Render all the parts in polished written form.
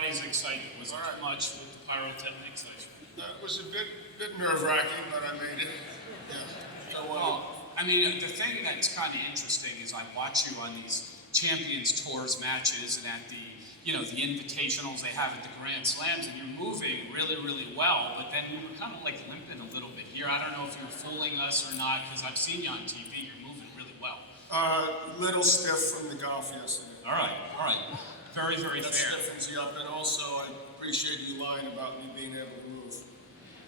everybody's excited. Was it too much with the pyrotechnics? It was a bit nerve-wracking, but I made it. Yeah. Well, I mean, the thing that's kind of interesting is I watch you on these Champions Tours matches and at the the invitationals they have at the Grand Slams, and you're moving really, really well, but then you were kind of like limping a little bit here. I don't know if you were fooling us or not, because I've seen you on TV. You're moving really well. Little stiff from the golf yesterday. All right. Very, very that fair. That stiffens you up, and also I appreciate you lying about me being able to move.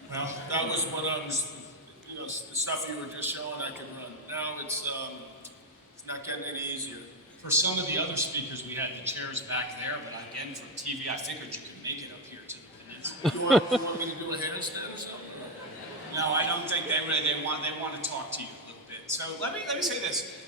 Well, that was when I was, the stuff you were just showing I could run. Now it's not getting any easier. For some of the other speakers, we had the chairs back there, but again, from TV, I figured you could make it up here to the peninsula. You want me to do a handstand or something? No, I don't think they want to talk to you a little bit. So let me say this.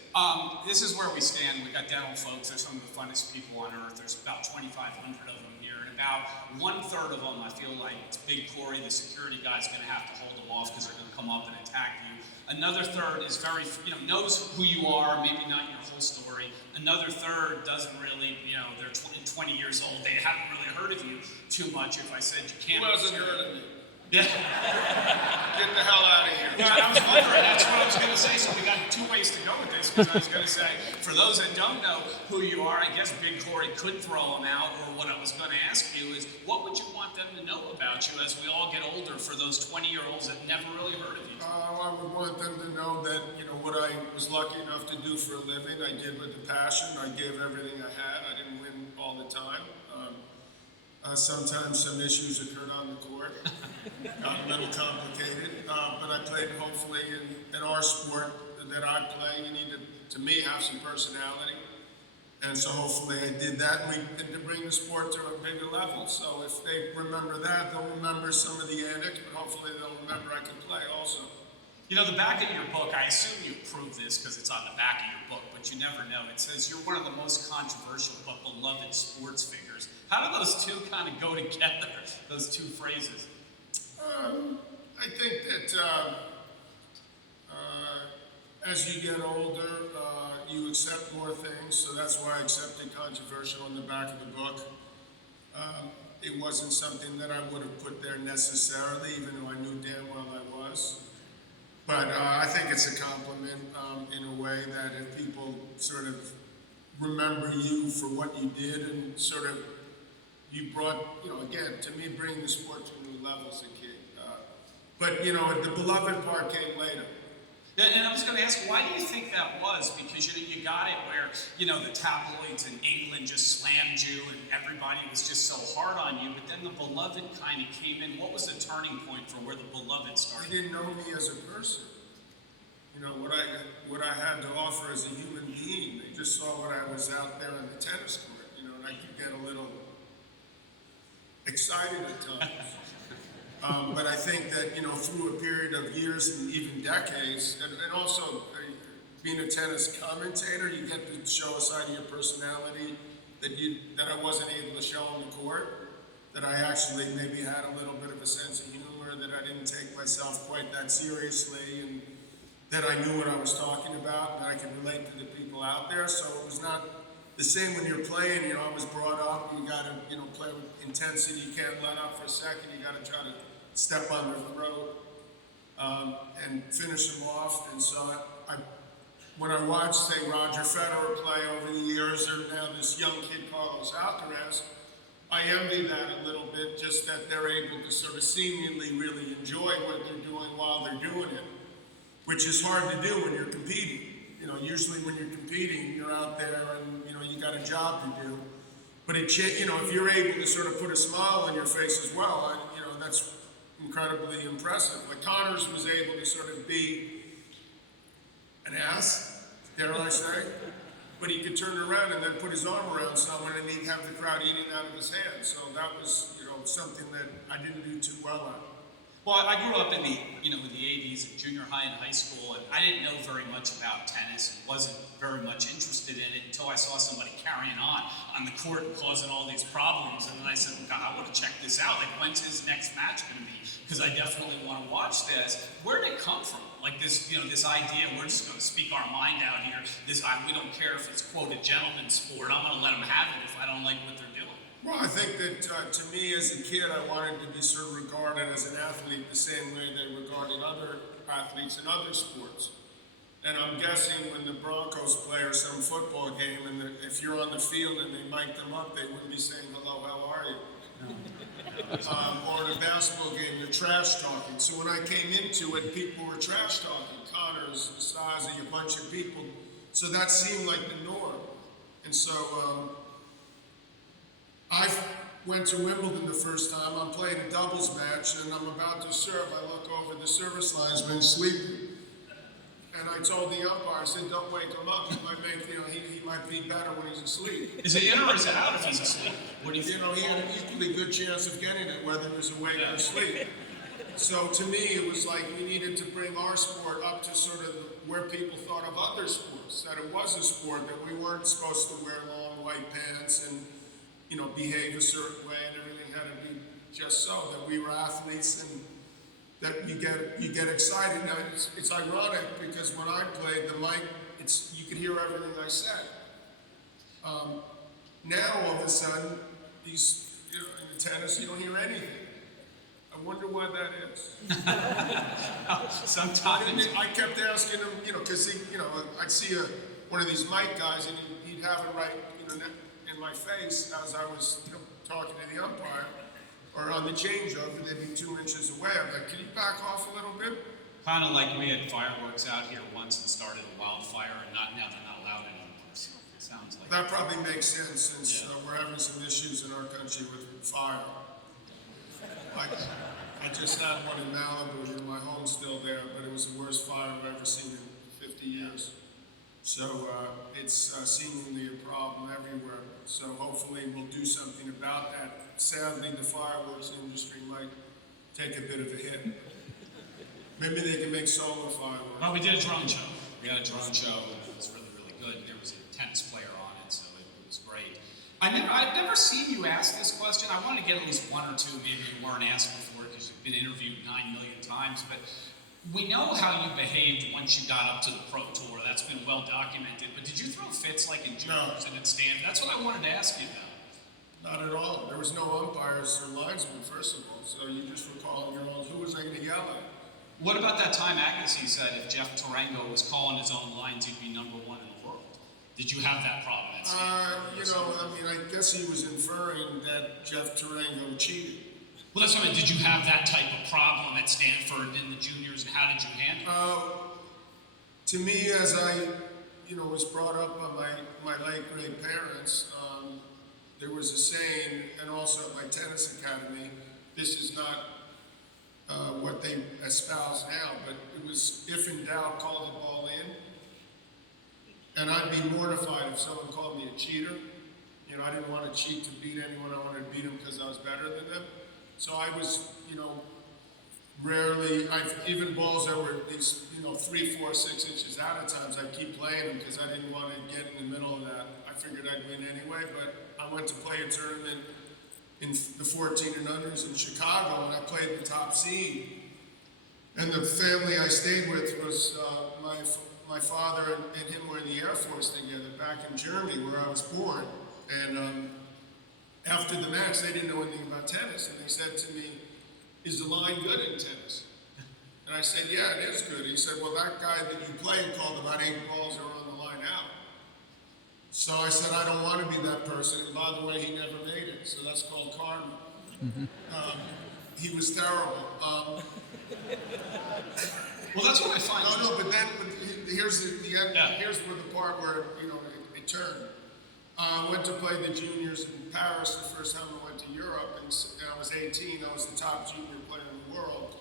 This is where we stand. We got dental folks. They're some of the funnest people on earth. There's about 2,500 of them here, and about 1/3 of them, I feel like it's Big Corey, the security guy's going to have to hold them off because they're going to come up and attack you. Another third is very, knows who you are, maybe not your whole story. Another third doesn't really, they're 20 years old. They haven't really heard of you too much. If I said you can't. Who hasn't heard of me? Yeah. Get the hell out of here. Yeah, I was wondering, that's what I was going to say. So we got two ways to go with this, because I was going to say, for those that don't know who you are, I guess Big Corey could throw them out, or what I was going to ask you is, what would you want them to know about you as we all get older, for those 20-year-olds that never really heard of you? I would want them to know that, what I was lucky enough to do for a living, I did with a passion. I gave everything I had. I didn't win all the time. Sometimes some issues occurred on the court. Got a little complicated, but I played, hopefully, in our sport that I play, you need to me, have some personality. And so hopefully I did that, and to bring the sport to a bigger level. So if they remember that, they'll remember some of the antics, but hopefully they'll remember I can play also. The back of your book, I assume you approved this because it's on the back of your book, but you never know. It says you're one of the most controversial but beloved sports figures. How do those two kind of go together, those two phrases? I think that as you get older, you accept more things, so that's why I accepted controversial in the back of the book. It wasn't something that I would have put there necessarily, even though I knew damn well I was. But I think it's a compliment in a way that if people sort of remember you for what you did, and sort of you brought, again, to me, bringing the sport to new levels a kid. But the beloved part came later. And I was going to ask, why do you think that was? Because you got it where, the tabloids in England just slammed you and everybody was just so hard on you, but then the beloved kind of came in. What was the turning point for where the beloved started? They didn't know me as a person. What I had to offer as a human being. They just saw what I was out there on the tennis court, and I could get a little excited at times. But I think that, through a period of years and even decades, and also being a tennis commentator, you get to show a side of your personality that I wasn't able to show on the court, that I actually maybe had a little bit of a sense of humor, that I didn't take myself quite that seriously, and that I knew what I was talking about, and I could relate to the people out there. So it was not the same when you're playing. I was brought up, you got to, play with intensity. You can't let up for a second. You got to try to step on their throat and finish them off. And so when I watched, say, Roger Federer play over the years, or now this young kid, Carlos Alcaraz, I envy that a little bit, just that they're able to sort of seemingly really enjoy what they're doing while they're doing it, which is hard to do when you're competing. Usually when you're competing, you're out there and, you got a job to do. But if you're able to sort of put a smile on your face as well, that's incredibly impressive. Like Connors was able to sort of be an ass, dare I say, but he could turn around and then put his arm around someone and he'd have the crowd eating out of his hand. So that was, something that I didn't do too well at. Well, I grew up in the, in the 80s, in junior high and high school, and I didn't know very much about tennis and wasn't very much interested in it until I saw somebody carrying on the court and causing all these problems. And then I said, God, I want to check this out. Like, when's his next match going to be? Because I definitely want to watch this. Where did it come from? Like this, this idea, we're just going to speak our mind out here. We don't care if it's, quote, a gentleman's sport. I'm going to let them have it if I don't like what they're doing. Well, I think that to me as a kid, I wanted to be sort of regarded as an athlete the same way they regarded other athletes in other sports. And I'm guessing when the Broncos play or some football game, and if you're on the field and they mic them up, they wouldn't be saying, hello, how are you? Or in a basketball game, they're trash talking. So when I came into it, people were trash talking. Connors, Stasi, a bunch of people. So that seemed like the norm. And so I went to Wimbledon the first time. I'm playing a doubles match, and I'm about to serve. I look over, the service linesman sleeping. And I told the umpire, I said, don't wake him up. He might make, he might be better when he's asleep. Is it in or is it out if he's asleep? What do you think? He had an equally good chance of getting it, whether he was awake or asleep. So to me, it was like we needed to bring our sport up to sort of where people thought of other sports, that it was a sport, that we weren't supposed to wear long white pants and, behave a certain way, and everything had to be just so, that we were athletes and that you get excited. Now it's ironic because when I played the mic, you could hear everything I said. Now all of a sudden, in the tennis, you don't hear anything. I wonder why that is. Sometimes. I kept asking him, because I'd see one of these mic guys and he'd have it right, in my face as I was talking to the umpire. Or on the changeover, they'd be 2 inches away. I'm like, can you back off a little bit? Kind of like we had fireworks out here once and started a wildfire, and now they're not allowed anymore. So it sounds like That probably makes sense since we're having some issues in our country with fire. I just had one in Malibu, my home's still there, but it was the worst fire I've ever seen in 50 years. So it's seemingly a problem everywhere. So hopefully we'll do something about that. Sadly, the fireworks industry might take a bit of a hit. Maybe they can make solar fireworks. Well, we did a drone show. We had a drone show, and it was really, really good. And there was a tennis player on it, so it was great. I've never seen you ask this question. I want to get at least one or two maybe you weren't asked before because you've been interviewed 9 million times. But we know how you behaved once you got up to the pro tour. That's been well documented. But did you throw fits like in juniors and at stand? That's what I wanted to ask you about. Not at all. There was no umpires or linesmen, first of all. So you just were calling your own. Who was I going to yell at? What about that time Agassi said if Jeff Tarango was calling his own lines, he'd be #1 in the world? Did you have that problem at stand? I guess he was inferring that Jeff Tarango cheated. Well, that's what I mean. Did you have that type of problem at Stanford in the juniors, and how did you handle it? To me, as I, was brought up by my late great parents, there was a saying, and also at my tennis academy, this is not what they espouse now, but it was, if in doubt, call the ball in. And I'd be mortified if someone called me a cheater. I didn't want to cheat to beat anyone. I wanted to beat them because I was better than them. So I was, rarely, even balls that were these, 3, 4, 6 inches out at times, I'd keep playing them because I didn't want to get in the middle of that. I figured I'd win anyway, but I went to play a tournament in the 14 and unders in Chicago, and I played the top seed. And the family I stayed with was my father and him were in the Air Force together back in Germany, where I was born. And after the match, they didn't know anything about tennis, and they said to me, "Is the line good in tennis?" And I said, "Yeah, it is good." He said, "Well, that guy that you played called about 8 balls that were on the line out." So I said, "I don't want to be that person." And by the way, he never made it, so that's called karma. He was terrible. Well, that's what I find. But here's the end. Yeah. Here's where the part where it turned. I went to play the juniors in Paris the first time I went to Europe, and I was 18. I was the top junior player in the world.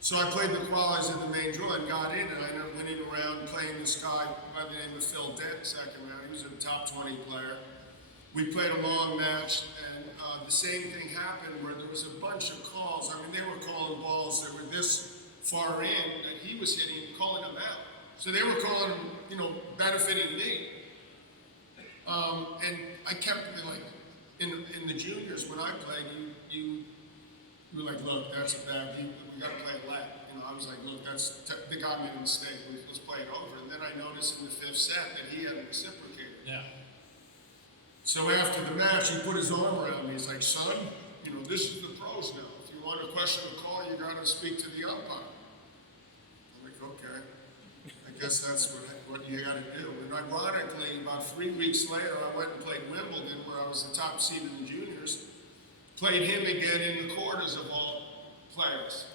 So I played the qualies in the main draw and got in, and I ended up winning around playing this guy by the name of Phil Dent second round. He was a top 20 player. We played a long match, and the same thing happened where there was a bunch of calls. I mean, they were calling balls that were this far in that he was hitting, calling them out. So they were calling them, benefiting me. And I kept in the juniors when I played, you were like, "Look, that's a bad game. We got to play it left." I was like, "Look, the guy made a mistake. Let's play it over." And then I noticed in the 5th set that he hadn't reciprocated. Yeah. So after the match, he put his arm around me. He's like, son, you know, this is the pros now. If you want to question a call, you got to speak to the umpire. I'm like, okay. I guess that's what you got to do. And ironically, about 3 weeks later, I went and played Wimbledon, where I was the top seed in the juniors. Played him again in the quarters of all players.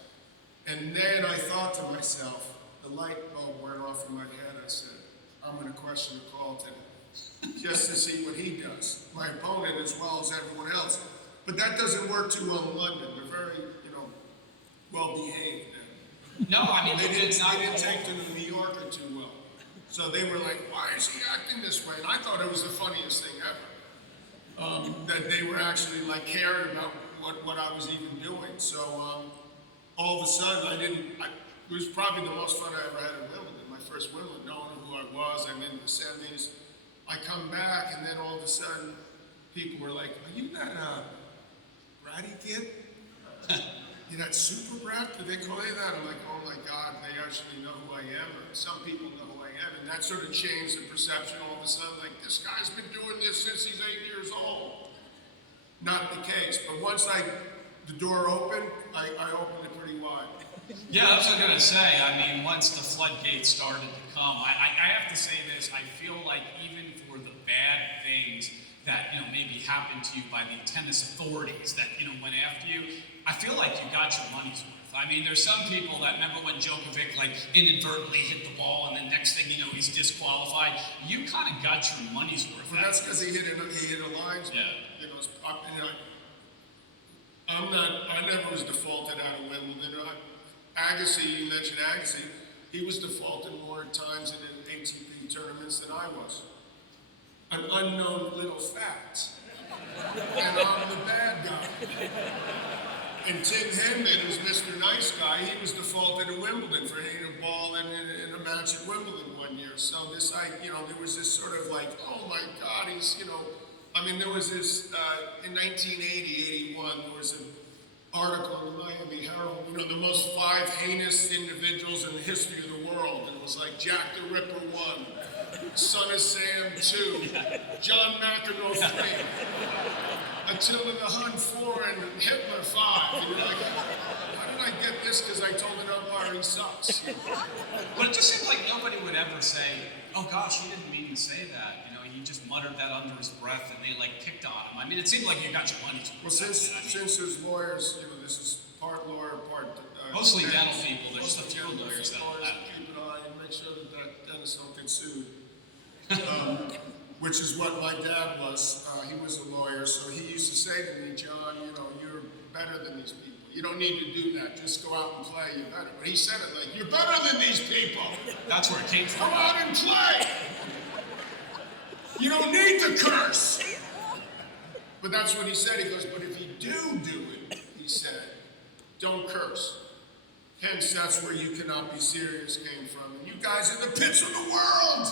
And then I thought to myself, the light bulb went off in my head. I said, I'm going to question the call today, just to see what he does. My opponent as well as everyone else. But that doesn't work too well in London. They're very, well behaved. No, I mean, They didn't take to New Yorker too well. So they were like, why is he acting this way? And I thought it was the funniest thing ever. That they were actually like caring about what I was even doing. So all of a sudden, it was probably the most fun I ever had in Wimbledon, my first Wimbledon, knowing who I was. I'm in the semis. I come back, and then all of a sudden, people were like, are you that bratty kid? You that super brat? Did they call you that? I'm like, oh my God, they actually know who I am, or some people know who I am. And that sort of changed the perception all of a sudden, like, this guy's been doing this since he's 8 years old. Not the case, but once the door opened, I opened it pretty wide. Yeah, that's what I was going to say. I mean, once the floodgates started to come, I have to say this, I feel like even for the bad things that, maybe happened to you by the tennis authorities that, went after you, I feel like you got your money's worth. I mean, there's some people that remember when Djokovic, inadvertently hit the ball and the next thing you know, he's disqualified. You kind of got your money's worth. Well, that's because he hit a line. Yeah. I never was defaulted out of Wimbledon. Agassi, you mentioned Agassi, he was defaulted more times in ATP tournaments than I was. An unknown little fact. And I'm the bad guy. And Tim Henman, who's Mr. Nice Guy, he was defaulted at Wimbledon for hitting a ball in a match at Wimbledon one year. So there was this sort of like, oh my God, there was this, in 1980, 81, there was an article in the Miami Herald, the most 5 heinous individuals in the history of the world. And it was like Jack the Ripper 1, Son of Sam 2, John McEnroe 3, Attila the Hun 4, and Hitler 5. And you're like, how did I get this? Because I told the umpire he sucks. But it just seems like nobody would ever say, oh gosh, he didn't mean to say that. He just muttered that under his breath and they picked on him. I mean, it seemed like you got your money's worth. Well, since there's lawyers, this is part lawyer, part mostly dental people. There's just a few lawyers that keep an eye and make sure that dentists don't get sued. Which is what my dad was. He was a lawyer, so he used to say to me, John, you're better than these people. You don't need to do that. Just go out and play. You're better. But he said it like, you're better than these people. That's where it came from. Go out and play. You don't need to curse. But that's what he said. He goes, but if you do it, he said, don't curse. Hence, that's where you cannot be serious came from. And you guys are the pits of the world.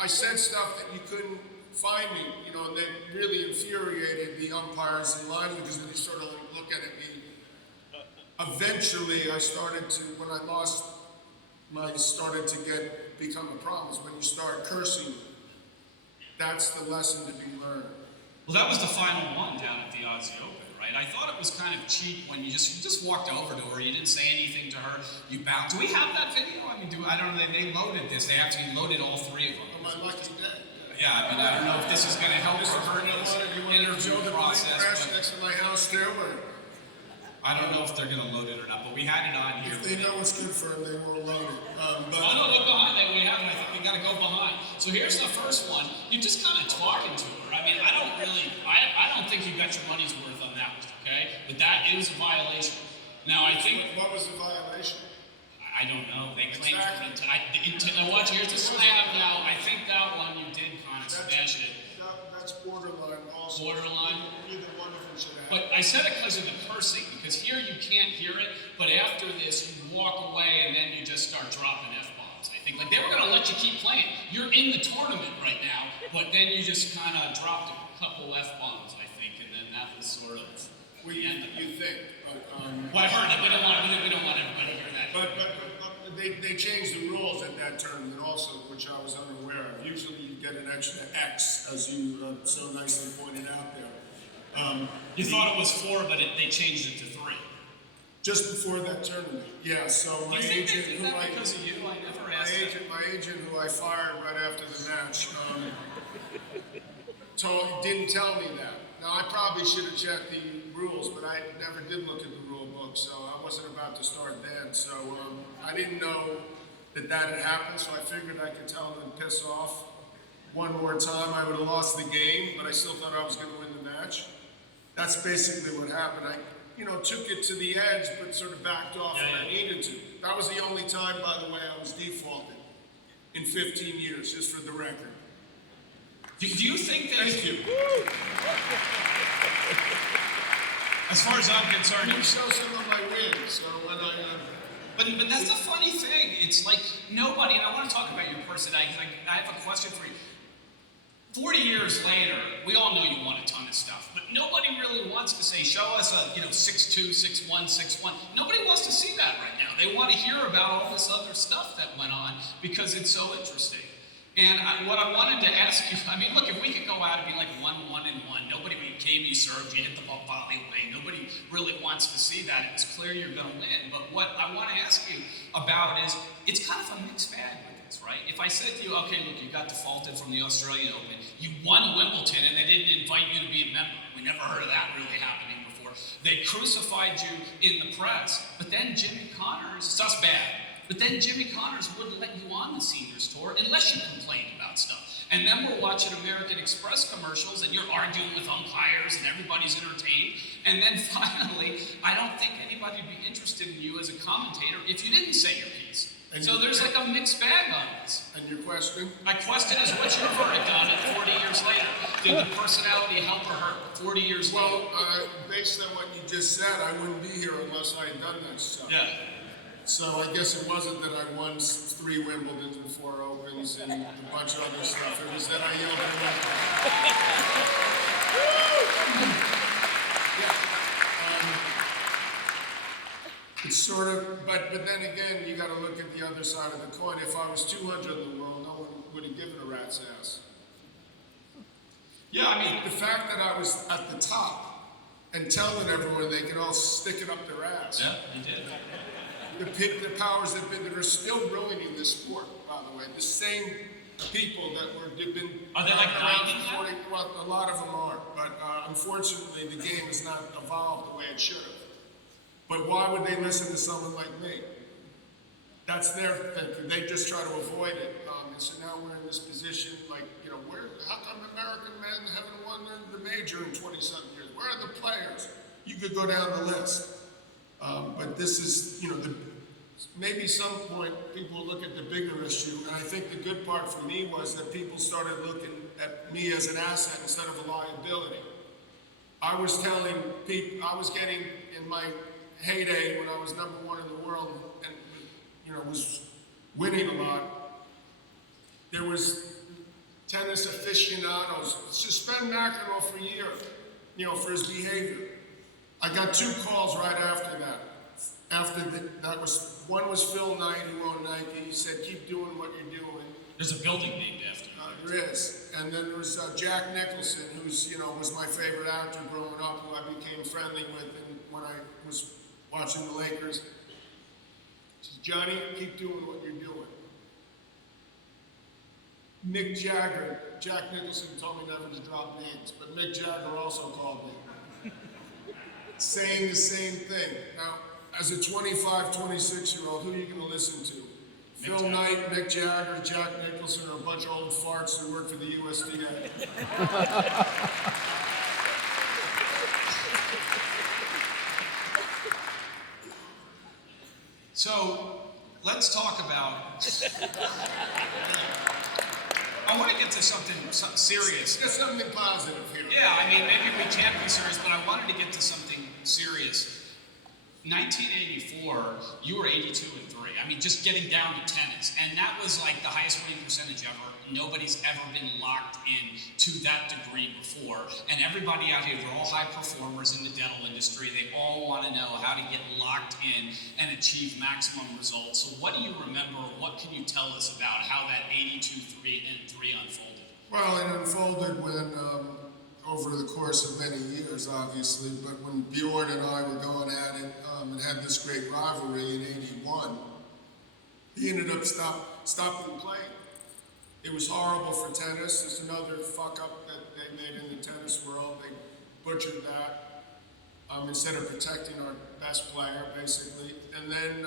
I said stuff that you couldn't find me, and that really infuriated the umpires in line because they sort of look at me. Eventually, I started to, when I lost, started to become a problem. When you start cursing, that's the lesson to be learned. Well, that was the final one down at the Aussie Open, right? I thought it was kind of cheap when you just walked over to her. You didn't say anything to her. You bowed. Do we have that video? I mean, I don't know. They loaded this. They actually loaded all 3 of them. On my lucky day. Yeah, I don't know if this is going to help her in this interview process. Crash next to my house too, or? I don't know if they're going to load it or not, but we had it on here. If they know what's good for them, they won't load it. No, look behind that. We have it. I think we got to go behind. So here's the first one. You're just kind of talking to her. I mean, I don't think you got your money's worth on that one, okay? But that is a violation. Now, I think... What was the violation? I don't know. They claimed... Now, watch, here's the slam. Now, I think that one you did kind of smash it. That's borderline also. Borderline? Either one of them should have. But I said it because of the cursing, because here you can't hear it, but after this, you walk away and then you just start dropping F-bombs, I think. They're going to let you keep playing. You're in the tournament right now, but then you just kind of dropped a couple F-bombs, I think, and then that was sort of the end of it. You think. Well, I heard it. We don't want everybody to hear that. But they changed the rules at that tournament also, which I was unaware of. Usually you get get an extra X, as you so nicely pointed out there. You thought it was 4, but they changed it to 3. Just before that tournament, yeah. So my You think they agent, did who that I because of you? I never asked that. my agent, who I fired right after the match, didn't tell me that. Now I probably should have checked the rules, but I never did look at the rule book, so I wasn't about to start then. So I didn't know that had happened, so I figured I could tell them to piss off one more time. I would have lost the game, but I still thought I was going to win the match. That's basically what happened. I, took it to the edge, but sort of backed off when I needed to. That was the only time, by the way, I was defaulted in 15 years, just for the record. Do you think that? Thank you. As far as I'm concerned, You show some of my wins, so when but that's the funny thing. It's like nobody, and I want to talk about your personality, because I have a question for you. 40 years later, we all know you won a ton of stuff, but nobody really wants to say, show us a 6'2", 6'1", 6'1". Nobody wants to see that right now. They want to hear about all this other stuff that went on because it's so interesting. And what I wanted to ask you, I mean, look, if we could go out and be like 1-1-1, nobody came, you served, you hit the ball volley away. Nobody really wants to see that. It's clear you're going to win. But what I want to ask you about is, it's kind of a mixed bag with this, right? If I said to you, okay, look, you got defaulted from the Australian Open, you won Wimbledon, and they didn't invite you to be a member. We never heard of that really happening before. They crucified you in the press, but then Jimmy Connors, that's bad. But then Jimmy Connors wouldn't let you on the Seniors Tour unless you complained about stuff. And then we're watching American Express commercials and you're arguing with umpires and everybody's entertained. And then finally, I don't think anybody would be interested in you as a commentator if you didn't say your piece. So there's like a mixed bag on this. And your question? My question is, what's your verdict on it 40 years later? Did the personality help or hurt 40 years later? Well, based on what you just said, I wouldn't be here unless I had done that stuff. Yeah. So I guess it wasn't that I won 3 Wimbledons and 4 Opens and a bunch of other stuff. It was that I yelled at it's sort of, but then again, you got to look at the other side of the coin. If I was 200 in the world, no one would have given a rat's ass. Yeah, I mean, The fact that I was at the top and telling everyone they can all stick it up their ass. yeah, you did. The powers that are still ruining this sport, by the way. The same people that have been Are they like around grinding for 40, well, a lot of them are, but unfortunately the game has not evolved the way it should have. But why would they listen to someone like me? That's their thinking. They just try to avoid it. And so now we're in this position, like, how come American men haven't won the major in 20-something years? Where are the players? You could go down the list. But this is, maybe some point people will look at the bigger issue, and I think the good part for me was that people started looking at me as an asset instead of a liability. I was telling people, I was getting in my heyday when I was #1 in the world and, was winning a lot. There was tennis aficionados, suspend McEnroe for a year, for his behavior. I got 2 calls right after that. One was Phil Knight, who owned Nike. He said, keep doing what you're doing. There's a building named after you. There is. And then there was Jack Nicholson, who's, was my favorite actor growing up, who I became friendly with when I was watching the Lakers. He says, Johnny, keep doing what you're doing. Mick Jagger, Jack Nicholson told me never to drop names, but Mick Jagger also called me. Saying the same thing. Now, as a 25, 26-year-old, who are you going to listen to? Phil Knight, Mick Jagger, Jack Nicholson, or a bunch of old farts who work for the USDA? So let's talk about. I want to get to something serious. There's something positive here. Yeah, I mean, maybe we can't be serious, but I wanted to get to something serious. 1984, you were 82-3. I mean, just getting down to tennis, and that was like the highest winning percentage ever. Nobody's ever been locked in to that degree before. And everybody out here, they're all high performers in the dental industry. They all want to know how to get locked in and achieve maximum results. So what do you remember? What can you tell us about how that 82-3 unfolded? Well, it unfolded when, over the course of many years, obviously, but when Bjorn and I were going at it and had this great rivalry in '81, he ended up stopping playing. It was horrible for tennis. It's another fuck up that they made in the tennis world. They butchered that instead of protecting our best player, basically. And then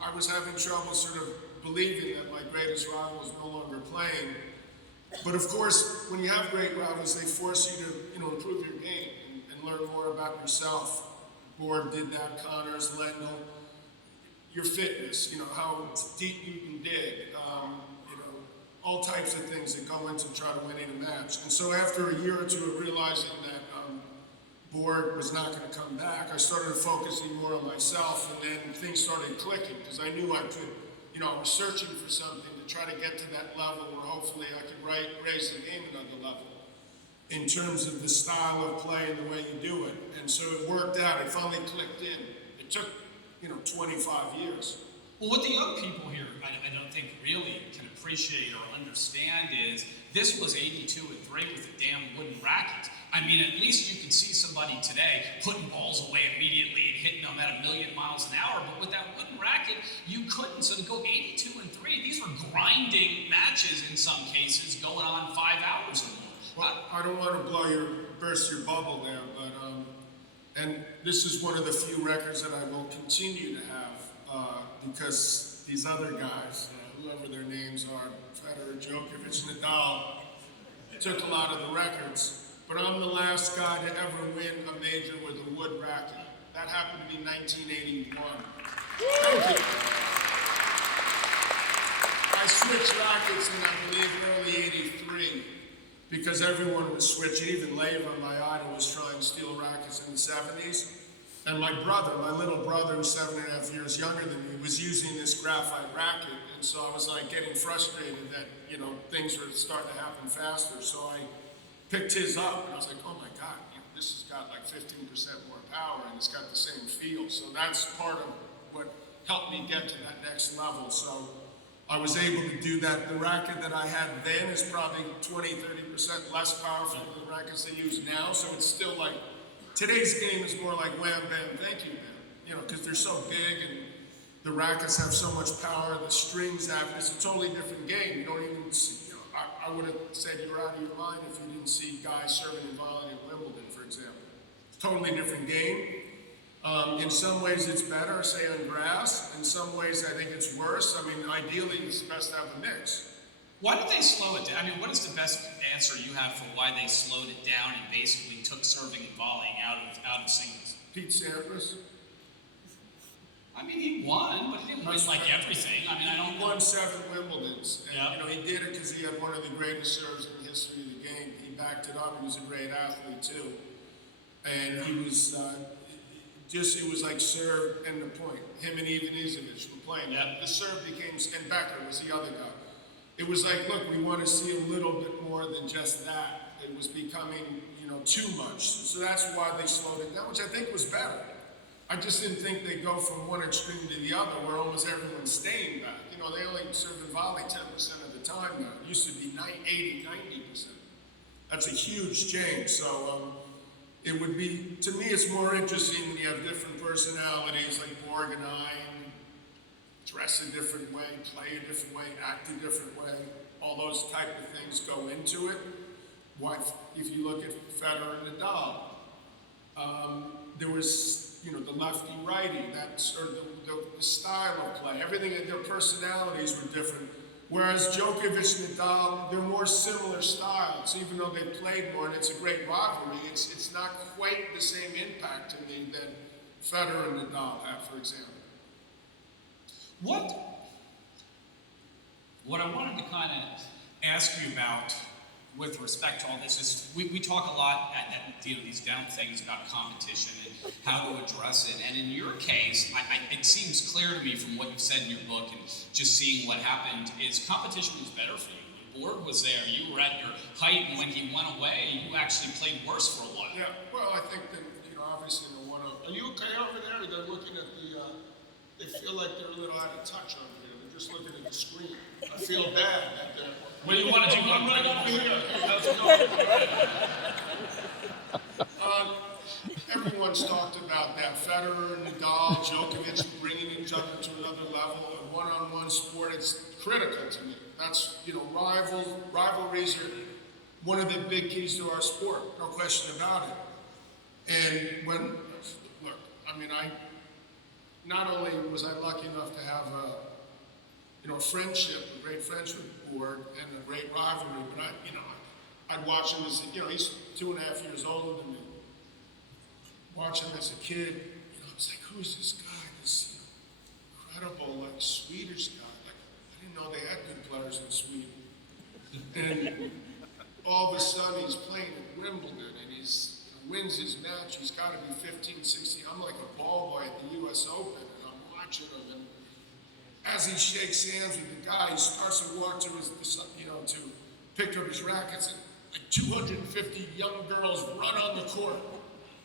I was having trouble sort of believing that my greatest rival was no longer playing. But of course, when you have great rivals, they force you to, improve your game and learn more about yourself. Ward did that, Connors, Lendl, your fitness, how deep you can dig, all types of things that go into try to winning a match. And so after a year or two of realizing that Borg was not going to come back, I started focusing more on myself, and then things started clicking because I knew I could, I was searching for something to try to get to that level where hopefully I could raise the game another level in terms of the style of play and the way you do it. And so it worked out. It finally clicked in. It took, 25 years. Well, what the young people here, I don't think really can appreciate or understand is this was 82 and 3 with a damn wooden racket. I mean, at least you can see somebody today putting balls away immediately and hitting them at 1,000,000 miles an hour. But with that wooden racket, you couldn't. So to go 82 and 3, these were grinding matches in some cases, going on 5 hours or more. Well, I don't want to burst your bubble there, but and this is one of the few records that I will continue to have because these other guys, whoever their names are, Federer, Djokovic, Nadal, took a lot of the records. But I'm the last guy to ever win a major with a wood racket. That happened to be 1981. Thank you. I switched rackets in, I believe, early '83 because everyone was switching. Even Leva, my idol, was trying steel rackets in the '70s. And my little brother, who's 7.5 years younger than me, was using this graphite racket. And so I was like getting frustrated that, things were starting to happen faster. So I picked his up and I was like, oh my God, this has got like 15% more power and it's got the same feel. So that's part of what helped me get to that next level. So I was able to do that. The racket that I had then is probably 20-30% less powerful than the rackets they use now. So it's still like, today's game is more like wham, bam, thank you, man. Because they're so big and the rackets have so much power, the strings have, it's a totally different game. You don't even see, I would have said you were out of your mind if you didn't see guys serving and volleying at Wimbledon, for example. Totally different game. In some ways it's better, say on grass. In some ways I think it's worse. I mean, ideally it's best to have a mix. Why did they slow it down? I mean, what is the best answer you have for why they slowed it down and basically took serving and volleying out of singles? Pete Sampras. I mean, he won, but he didn't win like everything. I mean, I don't He know. won 7 Wimbledons. And, Yeah. he did it because he had one of the greatest serves in the history of the game. He backed it up. He was a great athlete, too. And he was it was like serve and the point. Him and Ivan Izovich were playing. Yeah. The serve became, and Becker was the other guy. It was like, look, we want to see a little bit more than just that. It was becoming, too much. So that's why they slowed it down, which I think was better. I just didn't think they'd go from one extreme to the other where almost everyone's staying back. They only serve and volley 10% of the time now. It used to be 80, 90%. That's a huge change. So it would be, to me, it's more interesting when you have different personalities like Borg and I, dress a different way, play a different way, act a different way. All those type of things go into it. If you look at Federer and Nadal, there was, the lefty-righty, that sort of the style of play, everything, their personalities were different. Whereas Djokovic and Nadal, they're more similar styles, even though they played more, and it's a great rivalry. It's not quite the same impact to me that Federer and Nadal have, for example. What I wanted to kind of ask you about with respect to all this is we talk a lot at these down things about competition and how to address it. And in your case, it seems clear to me from what you've said in your book and just seeing what happened is competition was better for you. Your board was there, you were at your height, and when he went away, you actually played worse for a while. Yeah, well, I think that, obviously the one-up. Are you okay over there? They're looking at they feel like they're a little out of touch over here. just looking at the screen. I feel bad that they're. What do you want to do? I'm right over here. How's it going? Everyone's talked about that. Federer, Nadal, Djokovic bringing each other to another level. A one-on-one sport, it's critical to me. That's, rivalries are one of the big keys to our sport, no question about it. And not only was I lucky enough to have a great friendship board and a great rivalry, but I'd watch him as, he's 2.5 years older than me. Watch him as a kid, I was like, who's this guy? This incredible, Swedish guy. I didn't know they had good players in Sweden. And all of a sudden, he's playing at Wimbledon, and he wins his match. He's got to be 15, 16. I'm like a ball boy at the U.S. Open, and I'm watching him. And as he shakes hands with the guy, he starts to walk to to pick up his rackets. And 250 young girls run on the court,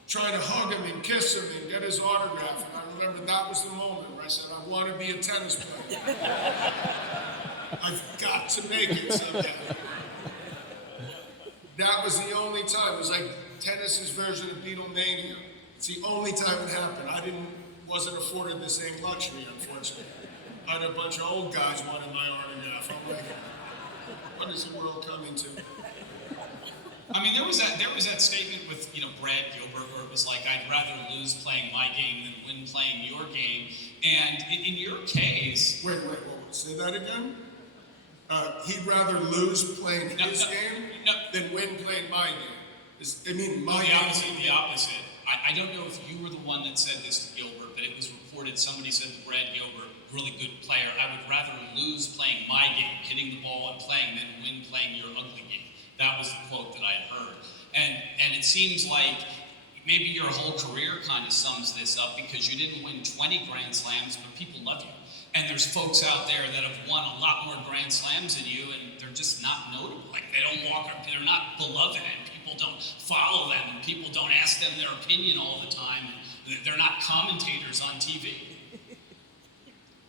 trying to hug him and kiss him and get his autograph. And I remember that was the moment where I said, I want to be a tennis player. I've got to make it someday. That was the only time. It was like tennis's version of Beatlemania. It's the only time it happened. I wasn't afforded the same luxury, unfortunately. I had a bunch of old guys wanting my autograph. I'm like, what is the world coming to? I mean, there was that statement with Brad Gilbert where it was like, I'd rather lose playing my game than win playing your game. And in your case, wait, say that again? He'd rather lose playing his game than win playing my game. The opposite. I don't know if you were the one that said this to Gilbert, but it was reported somebody said to Brad Gilbert, really good player, I would rather lose playing my game, hitting the ball and playing, than win playing your ugly game. That was the quote that I had heard. And it seems like maybe your whole career kind of sums this up, because you didn't win 20 Grand Slams, but people love you. And there's folks out there that have won a lot more Grand Slams than you, and they're just not notable. Like, they don't walk up, they're not beloved, and people don't follow them, and people don't ask them their opinion all the time, and they're not commentators on TV.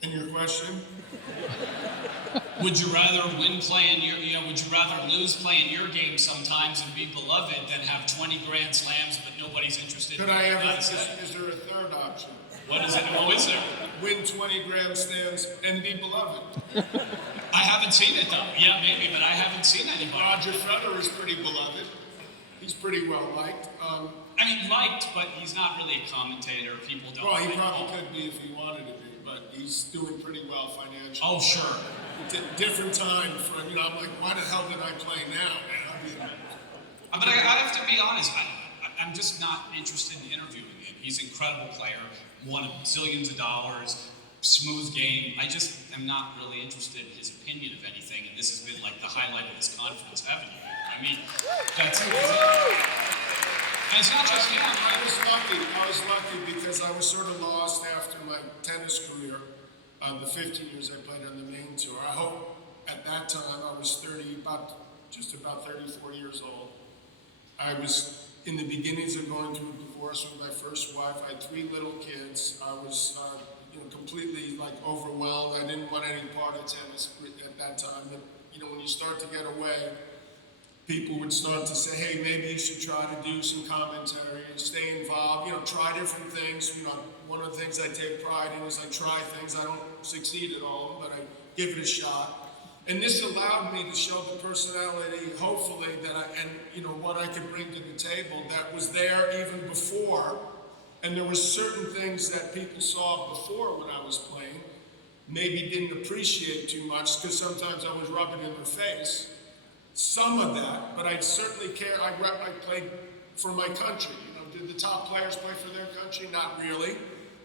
And your question? Would you rather win playing would you rather lose playing your game sometimes and be beloved than have 20 Grand Slams but nobody's interested Could in I ever, is is there a third option? What is it? Oh, is there? Win 20 Grand Slams and be beloved. I haven't seen it though. Yeah, maybe, but I haven't seen anybody. Roger Federer is pretty beloved. He's pretty well liked. Liked, but he's not really a commentator. People don't. Well, he probably could be if he wanted to be, but he's doing pretty well financially. Oh, sure. Different time from, I'm like, why the hell did I play now? But I have to be honest, I'm just not interested in interviewing him. He's an incredible player, won zillions of dollars, smooth game. I just am not really interested in his opinion of anything, and this has been like the highlight of this conference, haven't you? I mean, that's it. And it's not just him. I was lucky because I was sort of lost after my tennis career. The 15 years I played on the main tour. I hope at that time I was just about 34 years old. I was in the beginnings of going through a divorce with my first wife. I had 3 little kids. I was completely overwhelmed. I didn't want any part of tennis at that time. But when you start to get away, people would start to say, hey, maybe you should try to do some commentary and stay involved, try different things. One of the things I take pride in is I try things. I don't succeed at all, but I give it a shot. And this allowed me to show the personality, hopefully, what I could bring to the table that was there even before. And there were certain things that people saw before when I was playing, maybe didn't appreciate too much because sometimes I was rubbing in their face. Some of that, but I certainly care. I played for my country. Did the top players play for their country? Not really,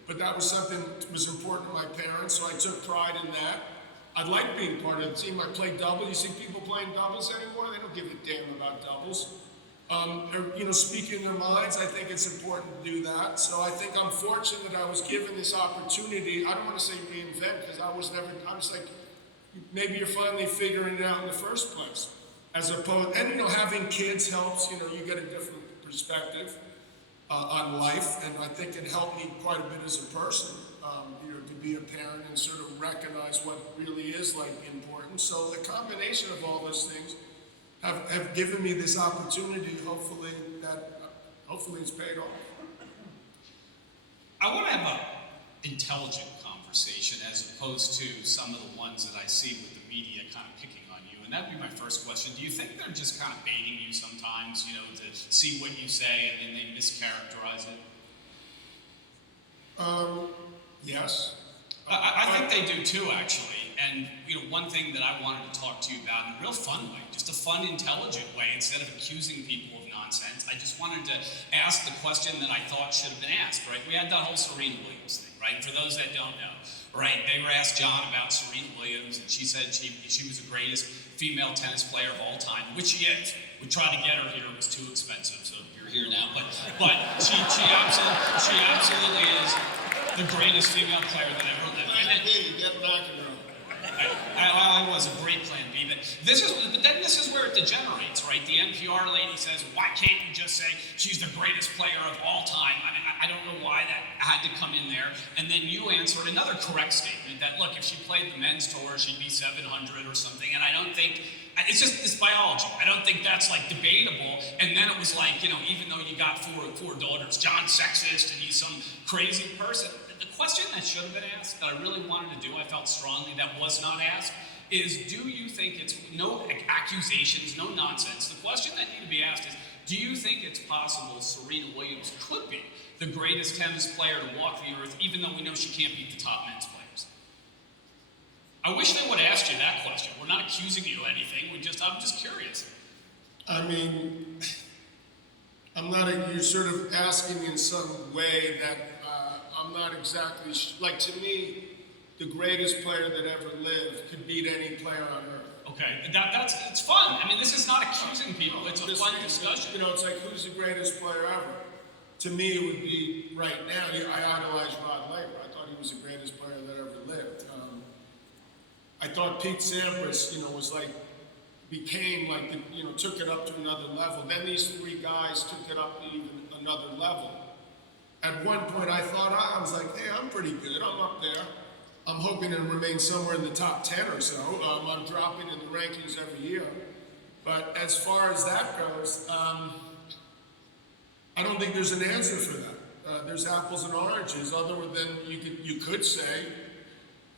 but that was something that was important to my parents, so I took pride in that. I like being part of the team. I play doubles. You see people playing doubles anymore? They don't give a damn about doubles. Speaking their minds, I think it's important to do that. So I think I'm fortunate that I was given this opportunity. I don't want to say reinvent, because I was like, maybe you're finally figuring it out in the first place. As opposed, and having kids helps, you get a different perspective on life, and I think it helped me quite a bit as a person, to be a parent and sort of recognize what really is like important. So the combination of all those things have given me this opportunity. Hopefully it's paid off. I want to have an intelligent conversation as opposed to some of the ones that I see with the media kind of picking on you. And that'd be my first question. Do you think they're just kind of baiting you sometimes, to see what you say and then they mischaracterize it? Yes. I think they do too, actually. And one thing that I wanted to talk to you about in a real fun way, just a fun, intelligent way, instead of accusing people of nonsense, I just wanted to ask the question that I thought should have been asked, right? We had that whole Serena Williams thing, right? For those that don't know, right? They were asked John about Serena Williams, and she said she was the greatest female tennis player of all time, which she is. We tried to get her here; it was too expensive, so you're here now. But she absolutely is the greatest female player that ever lived. Plan B, get McEnroe. I was a great plan B, but then this is where it degenerates, right? The NPR lady says, why can't you just say she's the greatest player of all time? I don't know why that had to come in there. And then you answered another correct statement that, look, if she played the men's tour, she'd be 700 or something. And I don't think, it's biology. I don't think that's like debatable. And then it was like, even though you got four daughters, John's sexist and he's some crazy person. The question that should have been asked, that I really wanted to do, I felt strongly that was not asked, is do you think it's, no accusations, no nonsense. The question that needed to be asked is, do you think it's possible Serena Williams could be the greatest tennis player to walk the earth, even though we know she can't beat the top men's players? I wish they would have asked you that question. We're not accusing you of anything. I'm just curious. I mean, you're sort of asking in some way that I'm not exactly, to me, the greatest player that ever lived could beat any player on earth. Okay, it's fun. I mean, this is not accusing people. It's a fun discussion. It's like, who's the greatest player ever? To me, it would be, right now, I idolize Rod Laver. I thought he was the greatest player that ever lived. I thought Pete Sampras, took it up to another level. Then these three guys took it up to even another level. At one point, I was like, hey, I'm pretty good. I'm up there. I'm hoping to remain somewhere in the top 10 or so. I'm dropping in the rankings every year. But as far as that goes, I don't think there's an answer for that. There's apples and oranges, other than you could say,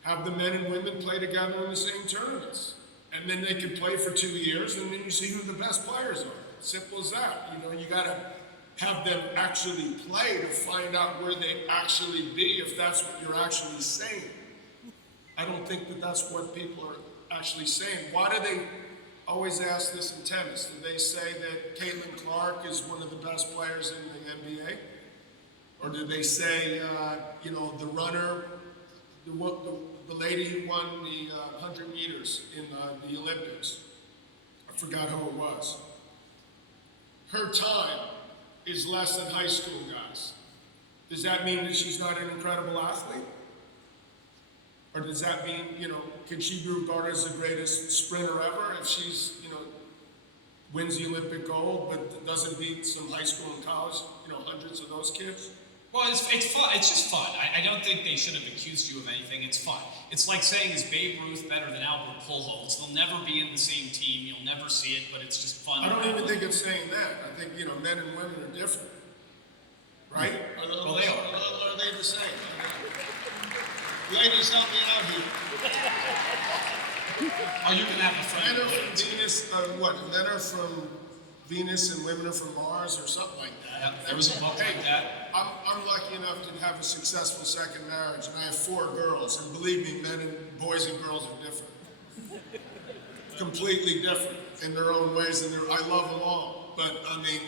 have the men and women play together in the same tournaments. And then they could play for 2 years, and then you see who the best players are. Simple as that. You got to have them actually play to find out where they actually be, if that's what you're actually saying. I don't think that that's what people are actually saying. Why do they always ask this in tennis? Do they say that Caitlin Clark is one of the best players in the NBA? Or do they say, the runner, the lady who won the 100 meters in the Olympics? I forgot who it was. Her time is less than high school guys. Does that mean that she's not an incredible athlete? Or does that mean, can she be regarded as the greatest sprinter ever if she's, wins the Olympic gold but doesn't beat some high school and college, hundreds of those kids? Well, it's fun. It's just fun. I don't think they should have accused you of anything. It's fun. It's like saying, is Babe Ruth better than Albert Pujols? They'll never be in the same team. You'll never see it, but it's just fun. I don't even think it's saying that. I think, men and women are different. Right? Well, they are. Are they the same? Ladies, help me out here. Are you going to have a friend? Men are from Venus, Men are from Venus and women are from Mars or something like that. Yep, there was a book like that. I'm lucky enough to have a successful second marriage, and I have 4 girls, and believe me, boys and girls are different. Completely different in their own ways, and I love them all. But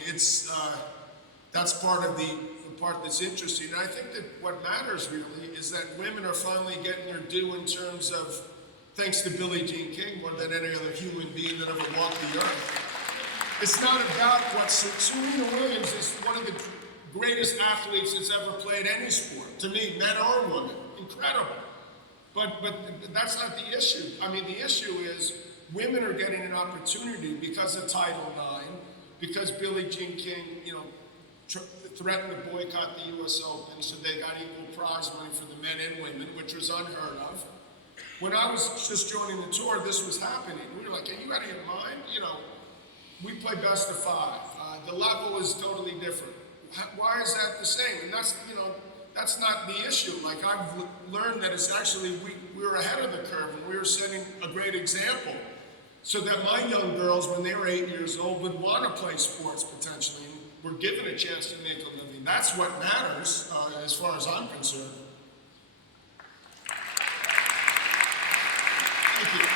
it's that's part of the part that's interesting. And I think that what matters really is that women are finally getting their due in terms of, thanks to Billie Jean King, more than any other human being that ever walked the earth. It's not about what Serena Williams is one of the greatest athletes that's ever played any sport. To me, men or women, incredible. But that's not the issue. The issue is women are getting an opportunity because of Title IX, because Billie Jean King, threatened to boycott the U.S. Open, so they got equal prize money for the men and women, which was unheard of. When I was just joining the tour, this was happening. We were like, are you out of your mind? You know, we play best of 5. The level is totally different. Why is that the same? And that's, you know, that's not the issue. Like, I've learned that it's actually, we were ahead of the curve, and we were setting a great example. So that my young girls, when they were 8 years old, would want to play sports potentially, and were given a chance to make a living. That's what matters, as far as I'm concerned. Thank you.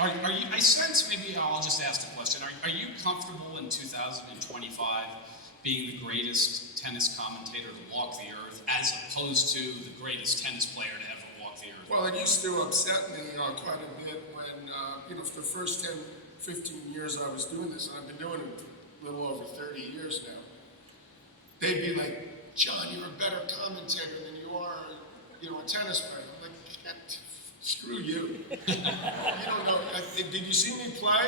Are you, I sense, maybe I'll just ask the question, are you comfortable in 2025 being the greatest tennis commentator to walk the earth, as opposed to the greatest tennis player to ever walk the earth? Well, it used to upset me quite a bit when, you know, for the first 10, 15 years I was doing this, and I've been doing it a little over 30 years now, they'd be like, John, you're a better commentator than you are, you know, a tennis player. I'm like, screw you. You don't know, did you see me play?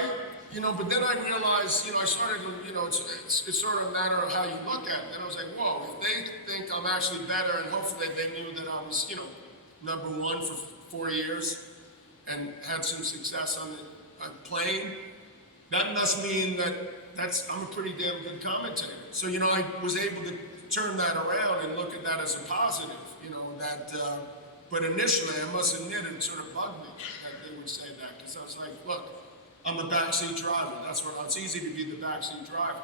You know, but then I realized, you know, I started to, you know, it's sort of a matter of how you look at it. And I was like, whoa, if they think I'm actually better, and hopefully they knew that I was, you know, #1 for 4 years and had some success on playing, that must mean that I'm a pretty damn good commentator. So, you know, I was able to turn that around and look at that as a positive, you know, that, but initially, I must admit, it sort of bugged me that they would say that, because I was like, look, I'm a backseat driver. That's where it's easy to be the backseat driver.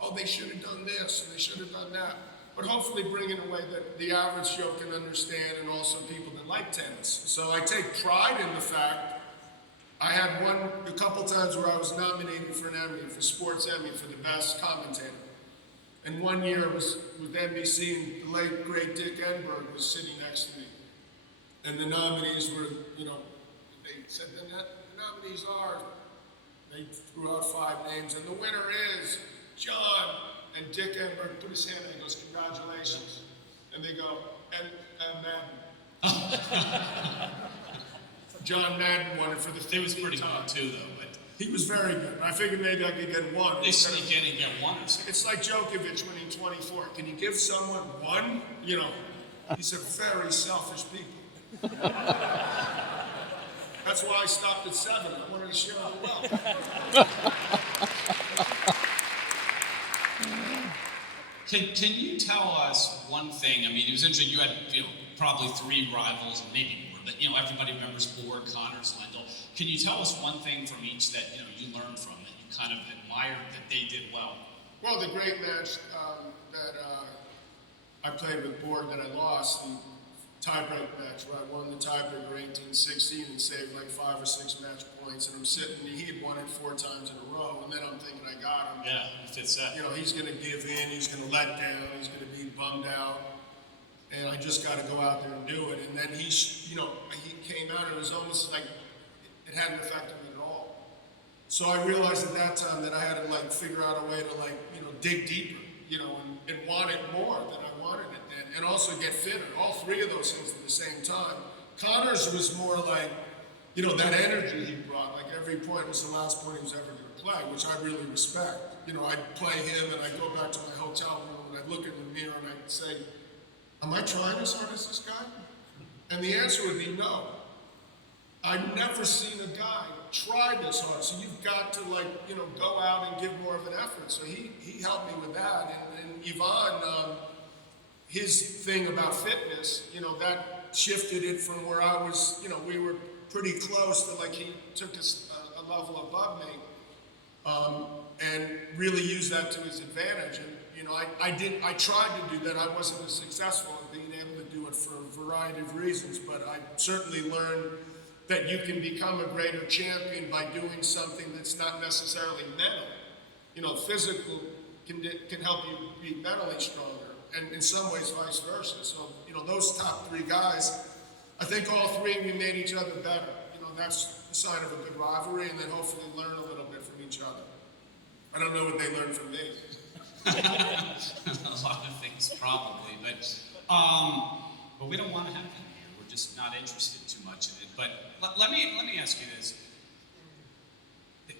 Oh, they should have done this, and they should have done that. But hopefully bring in a way that the average Joe can understand, and also people that like tennis. So I take pride in the fact I had a couple times where I was nominated for an Emmy, for Sports Emmy, for the best commentator. And one year it was with NBC, and the late, great Dick Enberg was sitting next to me. And the nominees were, you know, they said, the nominees are, they threw out 5 names, and the winner is John. And Dick Enberg put his hand up and goes, congratulations. And they go, and Madden. John Madden won it for the 15th time. It was pretty good too, though. But He was very good. I figured maybe I could get 1. they sneak in and get 1 or something. It's like Djokovic when he's 24. Can you give someone 1? You know, he's a very selfish people. That's why I stopped at 7. I wanted to share the wealth. Can you tell us one thing? I mean, it was interesting. You had, you know, probably 3 rivals, and maybe more, but, you know, everybody remembers Borg, Connors, Lendl. Can you tell us one thing from each that, you know, you learned from, that you kind of admired that they did well? Well, the great match that I played with Borg that I lost, the tiebreak match where I won the tiebreaker 18-16 and saved like 5 or 6 match points, and I'm sitting, he had won it 4 times in a row, and then I'm thinking I got him. Yeah, if it's that. You know, he's going to give in, he's going to let down, he's going to be bummed out, and I just got to go out there and do it. And then he came out, and it was almost like it hadn't affected me at all. So I realized at that time that I had to like figure out a way to like, you know, dig deeper, you know, and want it more than I wanted it, and also get fitter. All 3 of those things at the same time. Connors was more like, you know, that energy he brought. Like every point was the last point he was ever going to play, which I really respect. You know, I'd play him, and I'd go back to my hotel room, and I'd look in the mirror, and I'd say, am I trying as hard as this guy? And the answer would be no. I've never seen a guy try this hard. So you've got to, like, you know, go out and give more of an effort. So he helped me with that. And Ivan, his thing about fitness, you know, that shifted it from where I was, you know, we were pretty close to, like, he took us a level above me, and really used that to his advantage. And, you know, I tried to do that. I wasn't as successful at being able to do it for a variety of reasons, but I certainly learned that you can become a greater champion by doing something that's not necessarily mental. You know, physical can help you be mentally stronger, and in some ways vice versa. So, you know, those top 3 guys, I think all 3 we made each other better. You know, that's the sign of a good rivalry, and then hopefully learn a little bit from each other. I don't know what they learned from me. A lot of things, probably, but we don't want to have that here. We're just not interested too much in it. But let me ask you this: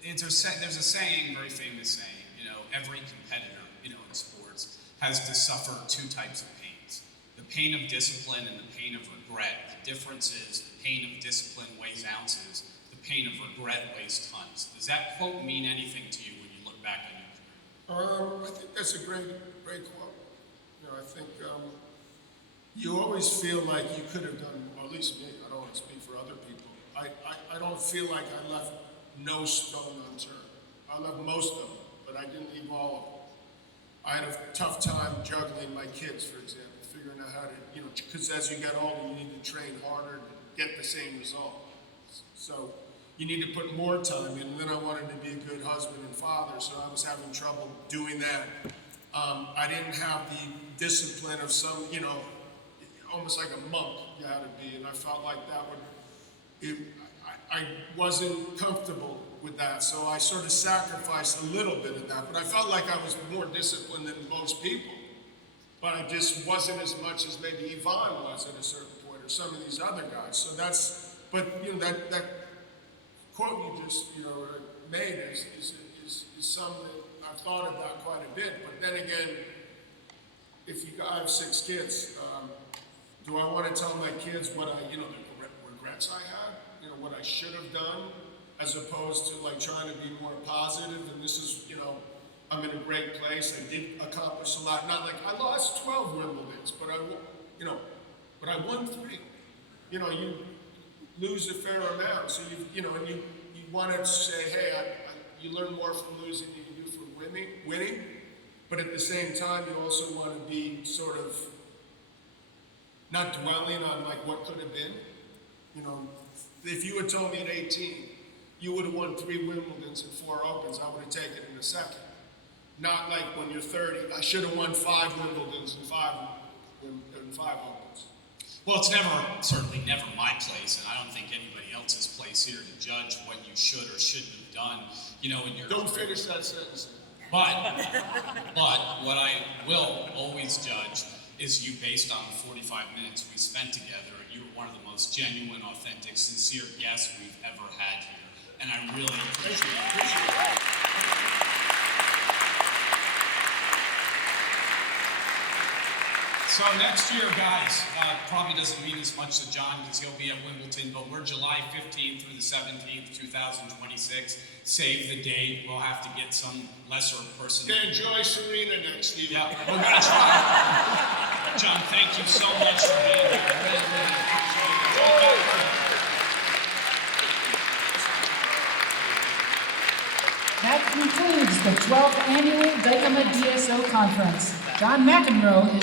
there's a saying, very famous saying, you know, every competitor, you know, in sports has to suffer two types of pains: the pain of discipline and the pain of regret. The difference is the pain of discipline weighs ounces, the pain of regret weighs tons. Does that quote mean anything to you when you look back on your career? I think that's a great quote. You know, I think you always feel like you could have done, or at least me, I don't want to speak for other people. I don't feel like I left no stone unturned. I left most of them, but I didn't leave all of them. I had a tough time juggling my kids, for example, figuring out how to, you know, because as you get older, you need to train harder to get the same result. So you need to put more time in, and then I wanted to be a good husband and father, so I was having trouble doing that. I didn't have the discipline of some, you know, almost like a monk you had to be, and I felt like that I wasn't comfortable with that, so I sort of sacrificed a little bit of that, but I felt like I was more disciplined than most people, but I just wasn't as much as maybe Yvonne was at a certain point, or some of these other guys. So that's, but you know, that quote you just, you know, made is something that I've thought about quite a bit. But then again, I have 6 kids, do I want to tell my kids what the regrets I had, you know, what I should have done, as opposed to like trying to be more positive? And this is, you know, I'm in a great place. I did accomplish a lot. Not like I lost 12 Wimbledons, but I won 3. You know, you lose a fair amount, so and you want to say, hey, you learn more from losing than you do from winning. But at the same time, you also want to be sort of not dwelling on like what could have been. You know, if you had told me at 18, you would have won 3 Wimbledons and 4 Opens, I would have taken it in a second. Not like when you're 30, I should have won 5 Wimbledons and 5 Opens. Well, it's certainly never my place, and I don't think anybody else's place here to judge what you should or shouldn't have done, you know, in your Don't career. finish that sentence. But what I will always judge is you based on the 45 minutes we spent together, and you were one of the most genuine, authentic, sincere guests we've ever had here. And I really appreciate it. So next year, guys, probably doesn't mean as much to John because he'll be at Wimbledon, but we're July 15th through the 17th, 2026. Save the date. We'll have to get some lesser person. Enjoy Serena next year. Yeah, we're going to try. John, thank you so much for being here. I really, really appreciate it. That concludes the 12th Annual Dykema DSO Conference. John McEnroe is